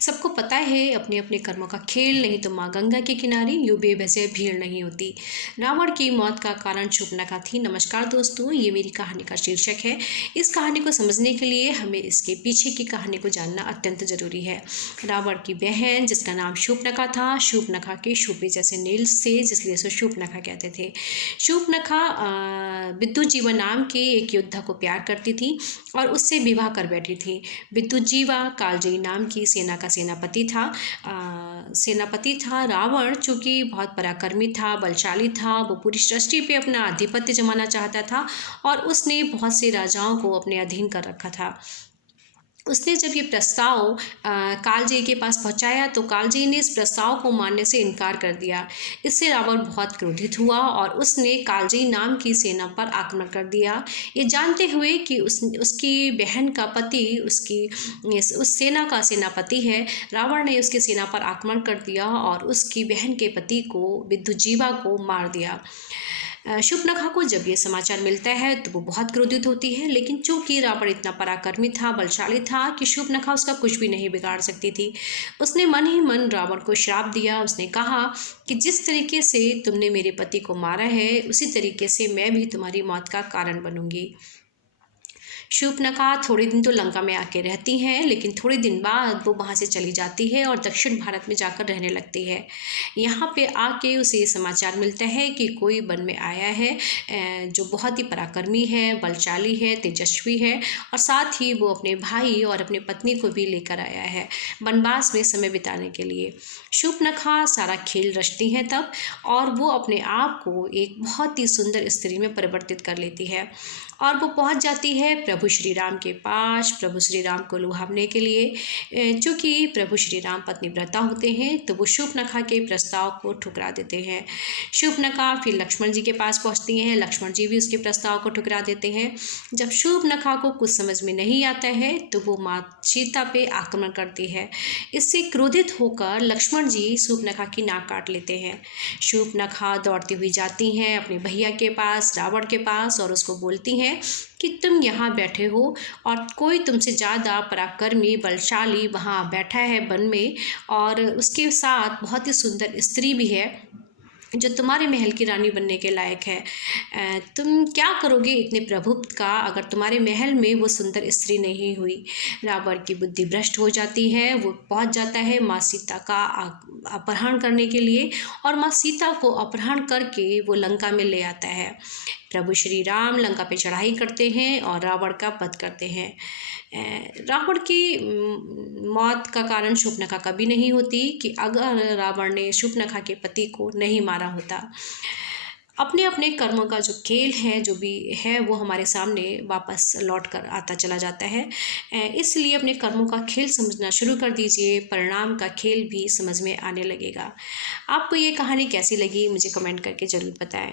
सबको पता है अपने अपने कर्मों का खेल, नहीं तो माँ गंगा के किनारे यूं बेवजह भीड़ नहीं होती। रावण की मौत का कारण शूर्पणखा थी। नमस्कार दोस्तों, ये मेरी कहानी का शीर्षक है। इस कहानी को समझने के लिए हमें इसके पीछे की कहानी को जानना अत्यंत जरूरी है। रावण की बहन जिसका नाम शूर्पणखा था, शूर्पणखा के शूपे जैसे नेल से, जिसलिए उसे शूर्पणखा कहते थे। शूर्पणखा विद्युजीवा नाम के एक योद्धा को प्यार करती थी और उससे विवाह कर बैठी थी। विद्युजीवा कालजयी नाम की सेना का सेनापति था। रावण चूंकि बहुत पराक्रमी था, बलशाली था, वो पूरी सृष्टि पे अपना आधिपत्य जमाना चाहता था और उसने बहुत से राजाओं को अपने अधीन कर रखा था। उसने जब ये प्रस्ताव कालजयी के पास पहुंचाया तो कालजयी ने इस प्रस्ताव को मानने से इनकार कर दिया। इससे रावण बहुत क्रोधित हुआ और उसने कालजयी नाम की सेना पर आक्रमण कर दिया। ये जानते हुए कि उसकी बहन का पति उस सेना का सेनापति है, रावण ने उसकी सेना पर आक्रमण कर दिया और उसकी बहन के पति को, विद्युजीवा को मार दिया। शूर्पणखा को जब ये समाचार मिलता है तो वो बहुत क्रोधित होती है, लेकिन चूंकि रावण इतना पराक्रमी था, बलशाली था कि शूर्पणखा उसका कुछ भी नहीं बिगाड़ सकती थी। उसने मन ही मन रावण को श्राप दिया। उसने कहा कि जिस तरीके से तुमने मेरे पति को मारा है, उसी तरीके से मैं भी तुम्हारी मौत का कारण बनूंगी। शूर्पणखा थोड़े दिन तो लंका में आके रहती हैं, लेकिन थोड़े दिन बाद वो वहाँ से चली जाती है और दक्षिण भारत में जाकर रहने लगती है। यहाँ पे आके उसे ये समाचार मिलता है कि कोई वन में आया है जो बहुत ही पराक्रमी है, बलशाली है, तेजस्वी है और साथ ही वो अपने भाई और अपनी पत्नी को भी लेकर आया है वनवास में समय बिताने के लिए। शूर्पणखा सारा खेल रचती हैं तब, और वो अपने आप को एक बहुत ही सुंदर स्त्री में परिवर्तित कर लेती है और वो पहुंच जाती है प्रभु श्री राम के पास, प्रभु श्री राम को लुभाने के लिए। चूँकि प्रभु श्री राम पतिव्रता होते हैं तो वो शूर्पणखा के प्रस्ताव को ठुकरा देते हैं। शूर्पणखा फिर लक्ष्मण जी के पास पहुंचती हैं, लक्ष्मण जी भी उसके प्रस्ताव को ठुकरा देते हैं। जब शूर्पणखा को कुछ समझ में नहीं आता है तो वो माँ सीता पे आक्रमण करती है। इससे क्रोधित होकर लक्ष्मण जी शूर्पणखा की नाक काट लेते हैं। शूर्पणखा दौड़ती हुई जाती हैं अपने भैया के पास, रावण के पास, और उसको बोलती हैं कि तुम यहाँ बैठे हो और कोई तुमसे ज़्यादा पराक्रमी, बलशाली वहाँ बैठा है वन में, और उसके साथ बहुत ही सुंदर स्त्री भी है जो तुम्हारे महल की रानी बनने के लायक है। तुम क्या करोगे इतने प्रभुत्व का अगर तुम्हारे महल में वो सुंदर स्त्री नहीं हुई। रावण की बुद्धि भ्रष्ट हो जाती है। वो पहुंच जाता है माँ सीता का अपहरण करने के लिए और माँ सीता को अपहरण करके वो लंका में ले आता है। प्रभु श्री राम लंका पे चढ़ाई करते हैं और रावण का वध करते हैं। रावण की मौत का कारण शूर्पणखा कभी नहीं होती कि अगर रावण ने शूर्पणखा के पति को नहीं मारा होता। अपने अपने कर्मों का जो खेल है, जो भी है, वो हमारे सामने वापस लौट कर आता चला जाता है। इसलिए अपने कर्मों का खेल समझना शुरू कर दीजिए, परिणाम का खेल भी समझ में आने लगेगा। आपको ये कहानी कैसी लगी मुझे कमेंट करके ज़रूर बताएं।